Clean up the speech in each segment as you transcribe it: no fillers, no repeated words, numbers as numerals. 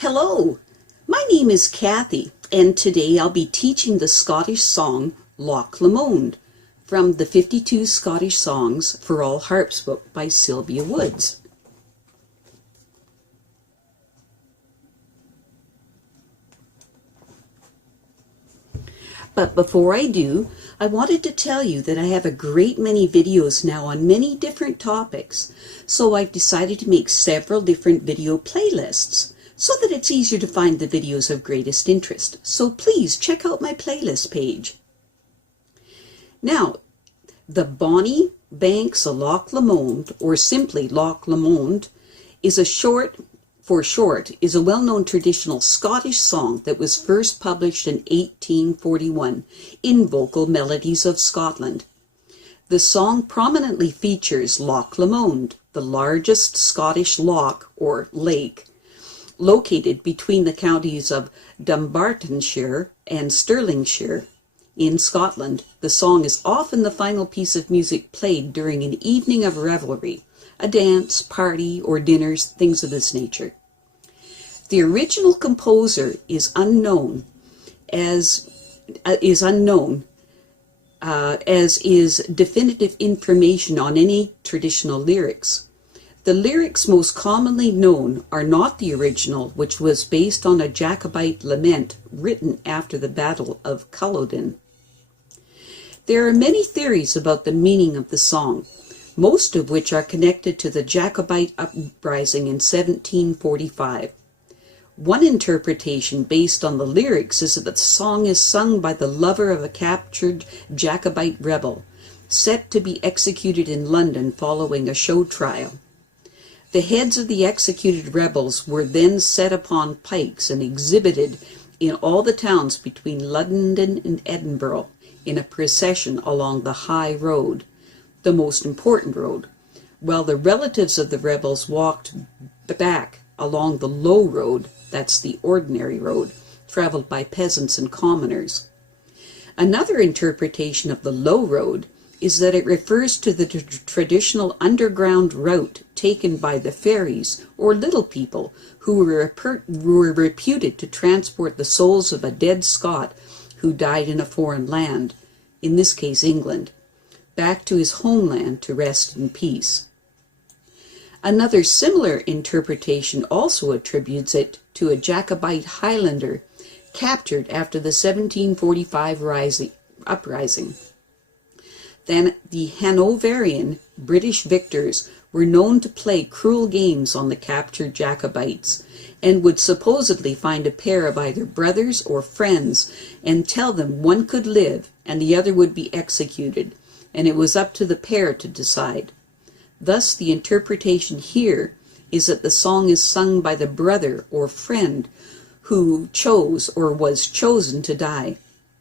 Hello, my name is Kathy, and today I'll be teaching the Scottish song Loch Lomond from the 52 Scottish Songs for All Harps book by Sylvia Woods. But before I do, I wanted to tell you that I have a great many videos now on many different topics, so I've decided to make several different video playlists so that it's easier to find the videos of greatest interest. So please check out my playlist page. Now, the Bonnie Banks of Loch Lomond, or simply Loch Lomond, is a well-known traditional Scottish song that was first published in 1841 in Vocal Melodies of Scotland. The song prominently features Loch Lomond, the largest Scottish loch or lake, located between the counties of Dunbartonshire and Stirlingshire. In Scotland, the song is often the final piece of music played during an evening of revelry, a dance, party, or dinners, things of this nature. The original composer is unknown, as is definitive information on any traditional lyrics. The lyrics most commonly known are not the original, which was based on a Jacobite lament written after the Battle of Culloden. There are many theories about the meaning of the song, most of which are connected to the Jacobite uprising in 1745. One interpretation based on the lyrics is that the song is sung by the lover of a captured Jacobite rebel, set to be executed in London following a show trial. The heads of the executed rebels were then set upon pikes and exhibited in all the towns between London and Edinburgh in a procession along the High Road, the most important road, while the relatives of the rebels walked back along the Low Road, that's the ordinary road, traveled by peasants and commoners. Another interpretation of the Low Road is that it refers to the traditional underground route taken by the fairies, or little people, who were reputed to transport the souls of a dead Scot who died in a foreign land, in this case England, back to his homeland to rest in peace. Another similar interpretation also attributes it to a Jacobite Highlander captured after the 1745 uprising. Then the Hanoverian British victors were known to play cruel games on the captured Jacobites, and would supposedly find a pair of either brothers or friends and tell them one could live and the other would be executed, and it was up to the pair to decide. Thus the interpretation here is that the song is sung by the brother or friend who chose or was chosen to die.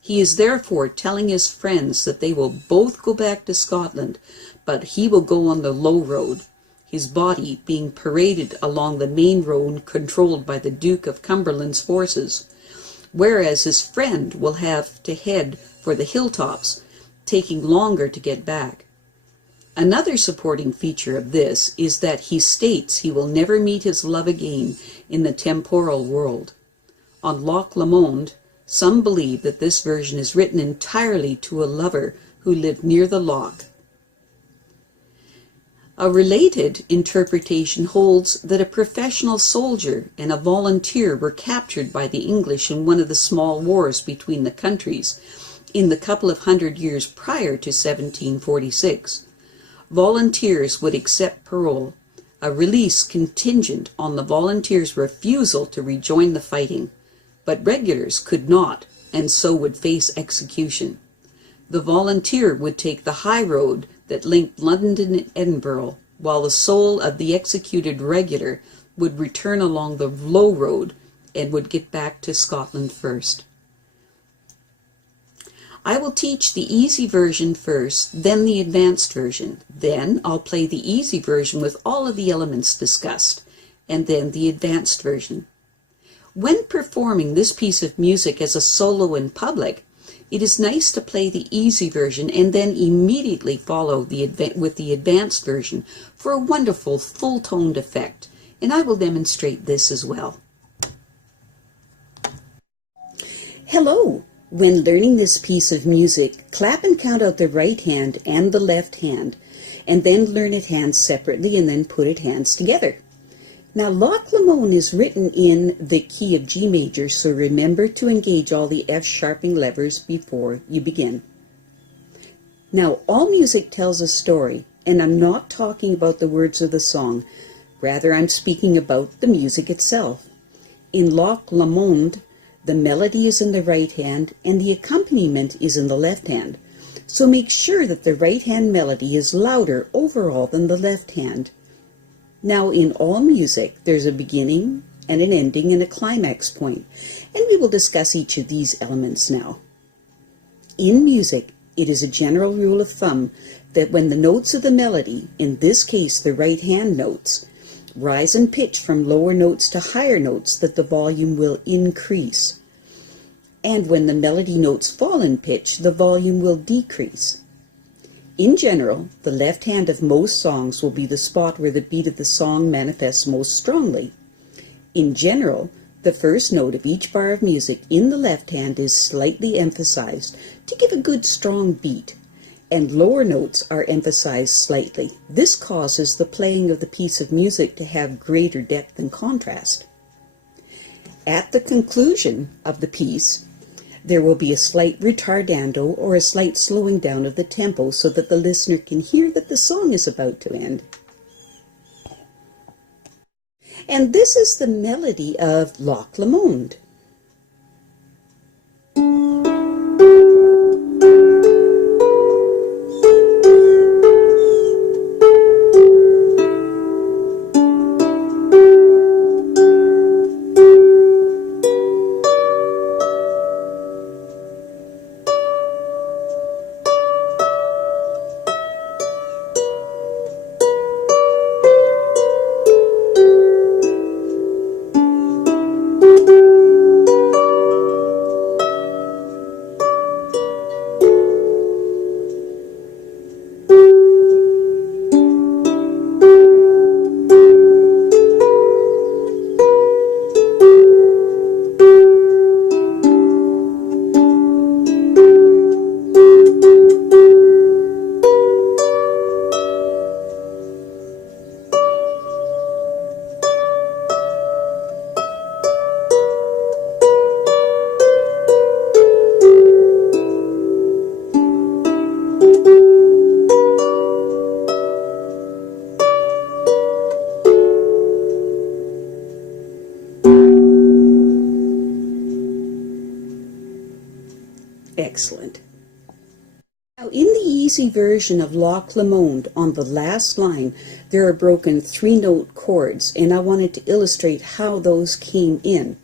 He is therefore telling his friends that they will both go back to Scotland, but he will go on the Low Road, his body being paraded along the main road controlled by the Duke of Cumberland's forces, whereas his friend will have to head for the hilltops, taking longer to get back. Another supporting feature of this is that he states he will never meet his love again in the temporal world. On Loch Lomond, some believe that this version is written entirely to a lover who lived near the loch. A related interpretation holds that a professional soldier and a volunteer were captured by the English in one of the small wars between the countries in the couple of hundred years prior to 1746. Volunteers would accept parole, a release contingent on the volunteers' refusal to rejoin the fighting, but regulars could not, and so would face execution. The volunteer would take the high road that linked London and Edinburgh, while the soul of the executed regular would return along the Low Road and would get back to Scotland first. I will teach the easy version first, then the advanced version. Then I'll play the easy version with all of the elements discussed, and then the advanced version. When performing this piece of music as a solo in public, it is nice to play the easy version and then immediately follow with the advanced version for a wonderful full-toned effect, and I will demonstrate this as well. Hello! When learning this piece of music, clap and count out the right hand and the left hand, and then learn it hands separately and then put it hands together. Now, Loch Lomond is written in the key of G major, so remember to engage all the F sharping levers before you begin. Now, all music tells a story, and I'm not talking about the words of the song. Rather, I'm speaking about the music itself. In Loch Lomond, the melody is in the right hand and the accompaniment is in the left hand. So make sure that the right hand melody is louder overall than the left hand. Now, in all music, there's a beginning and an ending and a climax point, and we will discuss each of these elements now. In music, it is a general rule of thumb that when the notes of the melody, in this case the right hand notes, rise in pitch from lower notes to higher notes, that the volume will increase. And when the melody notes fall in pitch, the volume will decrease. In general, the left hand of most songs will be the spot where the beat of the song manifests most strongly. In general, the first note of each bar of music in the left hand is slightly emphasized to give a good strong beat, and lower notes are emphasized slightly. This causes the playing of the piece of music to have greater depth and contrast. At the conclusion of the piece, there will be a slight retardando or a slight slowing down of the tempo so that the listener can hear that the song is about to end. And this is the melody of Loch Lomond. Excellent. Now, in the easy version of Loch Lomond, on the last line, there are broken three-note chords, and I wanted to illustrate how those came in.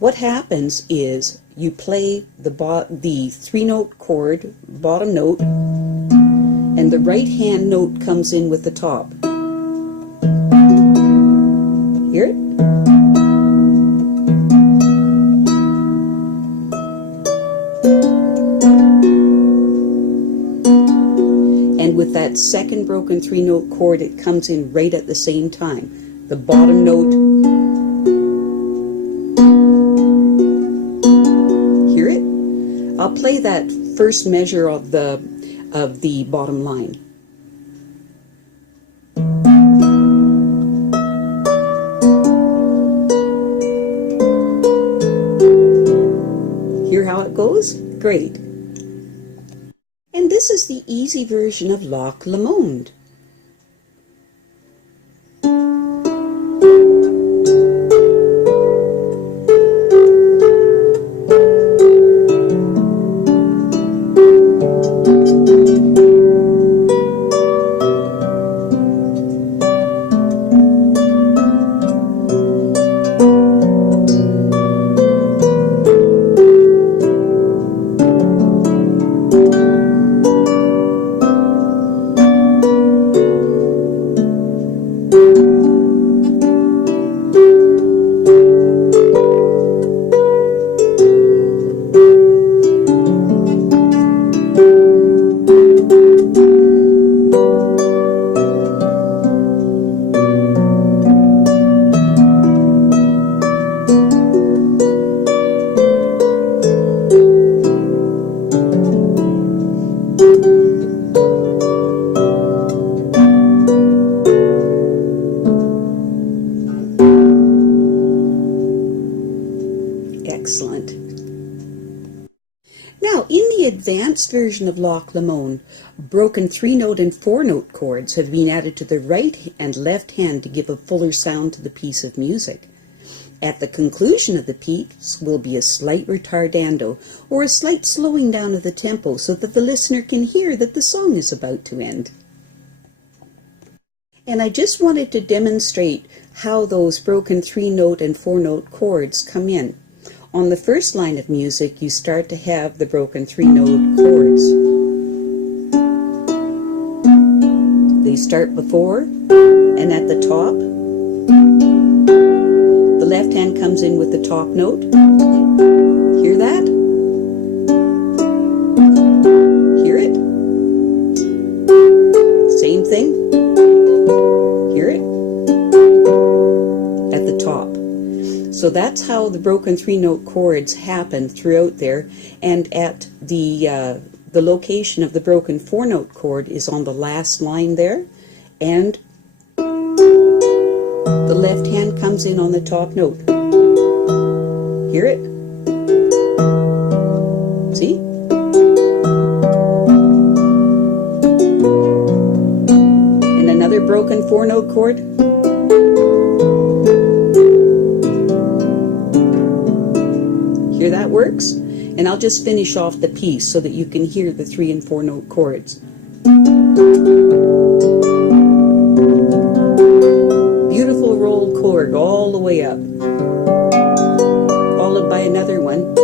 What happens is you play the three-note chord, bottom note, and the right-hand note comes in with the top. Hear it? With that second broken three-note chord, it comes in right at the same time. The bottom note, hear it? I'll play that first measure of the bottom line. Hear how it goes? Great. And this is the easy version of Loch Lomond. Now, in the advanced version of Loch Lomond, broken 3-note and 4-note chords have been added to the right and left hand to give a fuller sound to the piece of music. At the conclusion of the piece will be a slight retardando, or a slight slowing down of the tempo, so that the listener can hear that the song is about to end. And I just wanted to demonstrate how those broken 3-note and 4-note chords come in. On the first line of music, you start to have the broken 3-note chords. They start before and at the top. The left hand comes in with the top note. Hear that? Hear it? Same thing. Hear it? At the top. So that's how the broken 3-note chords happen throughout there, and at the location of the broken 4-note chord is on the last line there, and the left hand comes in on the top note. Hear it? See? And another broken 4-note chord. Hear that works? And I'll just finish off the piece so that you can hear the 3- and 4-note chords. Beautiful roll chord all the way up, followed by another one.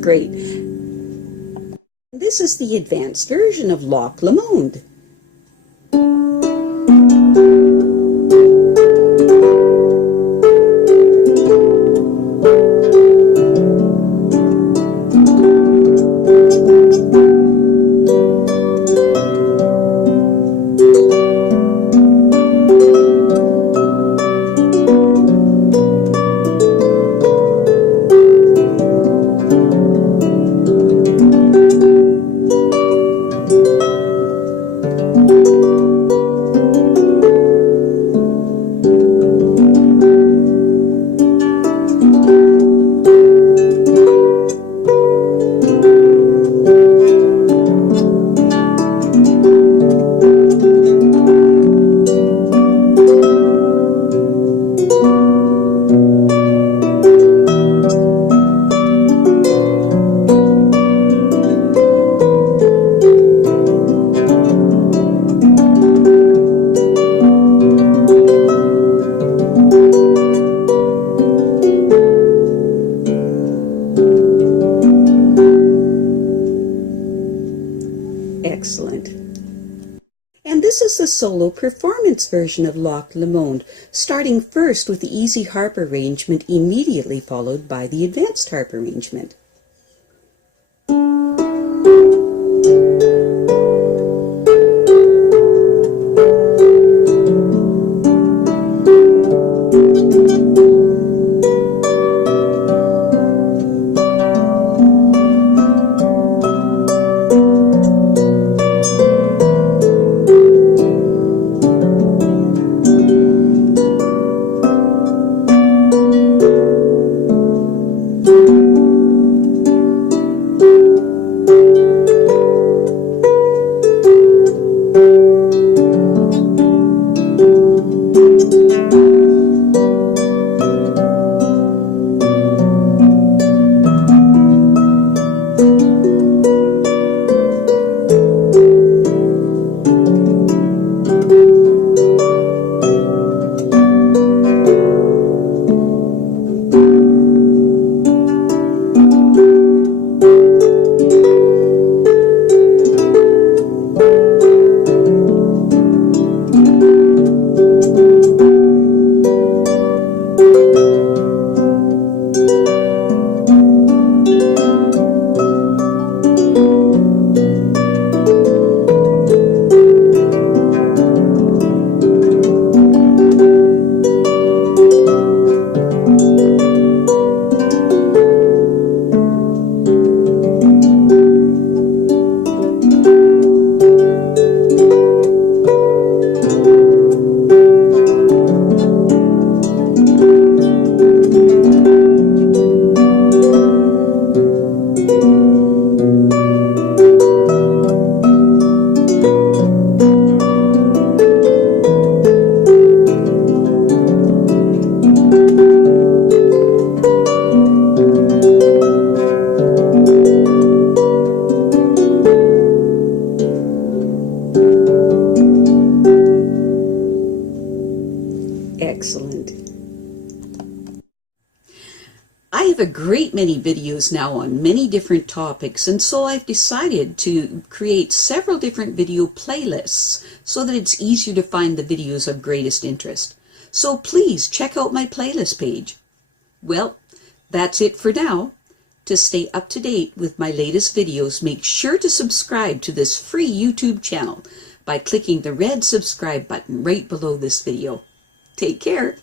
Great. This is the advanced version of Loch Lomond. Excellent. And this is the solo performance version of Loch Lomond, starting first with the easy harp arrangement, immediately followed by the advanced harp arrangement. I have a great many videos now on many different topics, and so I've decided to create several different video playlists so that it's easier to find the videos of greatest interest. So please check out my playlist page. Well, that's it for now. To stay up to date with my latest videos, make sure to subscribe to this free YouTube channel by clicking the red subscribe button right below this video. Take care.